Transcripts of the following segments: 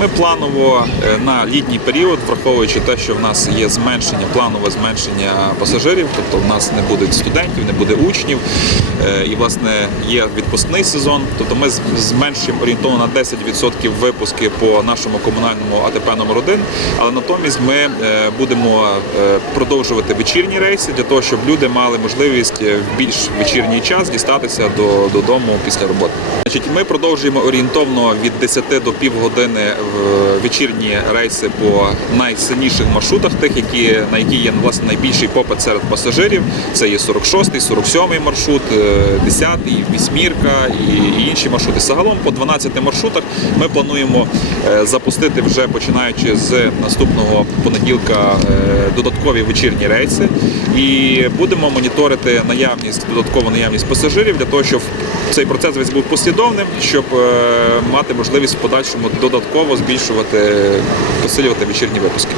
Ми планово е, на літній період, враховуючи те, що в нас є зменшення, планове зменшення пасажирів, тобто в нас не буде студентів, не буде учнів, е, і власне є відпускний сезон. Тобто ми зменшуємо орієнтовно на 10% випуски по нашому комунальному АТП номер 1 але натомість ми е, будемо продовжувати вечірні рейси для того, щоб люди мали можливість в більш вечірній час дістатися до, додому після роботи. Значить, ми продовжуємо орієнтовно від 10 до півгодини вечірні рейси по найсильніших маршрутах, тих, які на які є власне найбільший попит серед пасажирів. Це є 46-й, 47-й маршрут, е, 10-й, вісьмірка і, інші маршрути. Загалом по 12 маршрутах ми плануємо е, запустити вже починаючи з наступного понеділка е, додаткові вечірні рейси і будемо моніторити наявність додаткову наявність пасажирів для того, щоб цей процес весь був послідовним, щоб е, мати можливість в подальшому додатково збільшувати, посилювати вечірні випуски.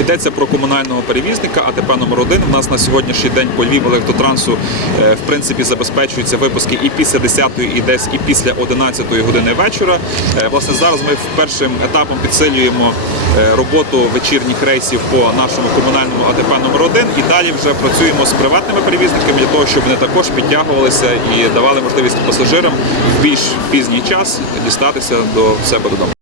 Йдеться про комунального перевізника АТП номер 1 У нас на сьогоднішній день по Львів електротрансу е, в принципі забезпечуються випуски і після 10-ї, і десь і після 11-ї години вечора. Е, Власне, зараз ми першим етапом підсилюємо е, роботу вечірніх рейсів по нашому комунальному АТП номер 1 і далі вже працюємо з приватними перевізниками для того, щоб вони також підтягувалися і давали можливість пасажирам в більш пізній час дістатися до себе додому.